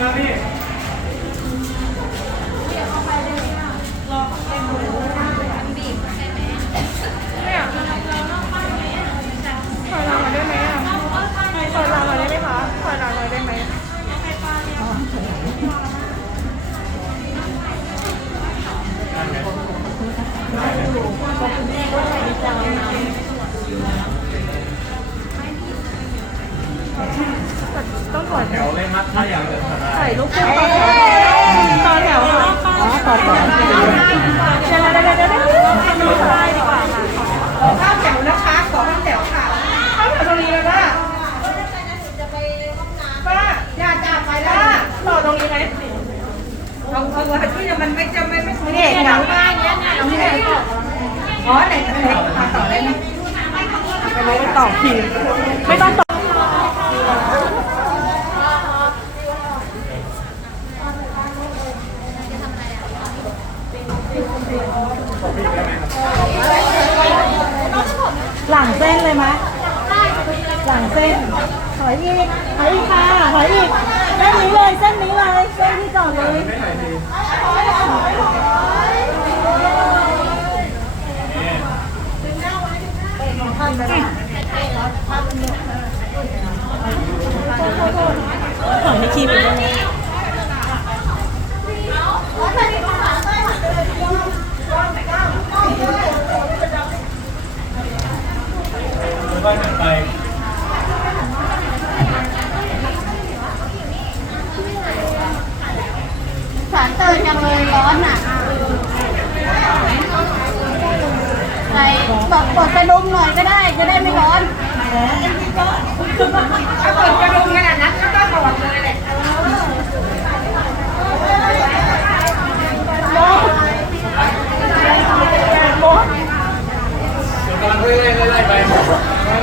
Meu amigo. ครับถ้าอยากจะถ่ายรูปคู่ต่อแถวค่ะอ๋อต่อแถวเดี๋ยวเดี๋ยเลยวเดี๋ยวเดี๋ยวได้ดีกว่าค่ะข้าวแถวนะคะขอข้าวแถวค่ะข้าวแถวตรงนี้เลยป้าป้าอย่าจับไปนะต่อตรงนี้ไหมเอาเอาไว้ที่มันไม่จะไม่ไม่นี่เห็นไมเอาที่ไหนอ๋อไหนไหนต่อได้ไหมไม่ต่อคิวไม่ต้องต่อ หลัง เลยไหมหลังเส้นถอยอีกถอยอีกค่ะถอยอีกเส้นนี้เลยเส้นนี้เลยเส้นที่จอดเลยถอยให้คีบไปด้วย บ้านหัน ไปสารเตือนจังเลยร้อนอะใส่บอกกดกระดุมหน่อยก็ได้จะได้ไม่ร้อนถ้าเกิดกระดุมขนาดนั้นก็ต้องถอดเลยแหละกำลังไล่ไล่ไล่ไป